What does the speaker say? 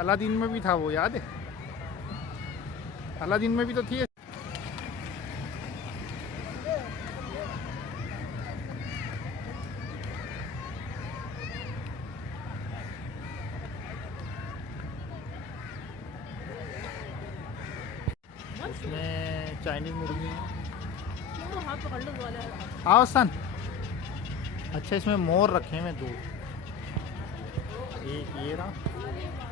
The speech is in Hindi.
अलादीन में भी था वो, याद है? अलादीन में भी तो थी। इसमें चाइनीज मुर्गी है। आओ सन। अच्छा, इसमें मोर रखे हैं 2, एक ये रहा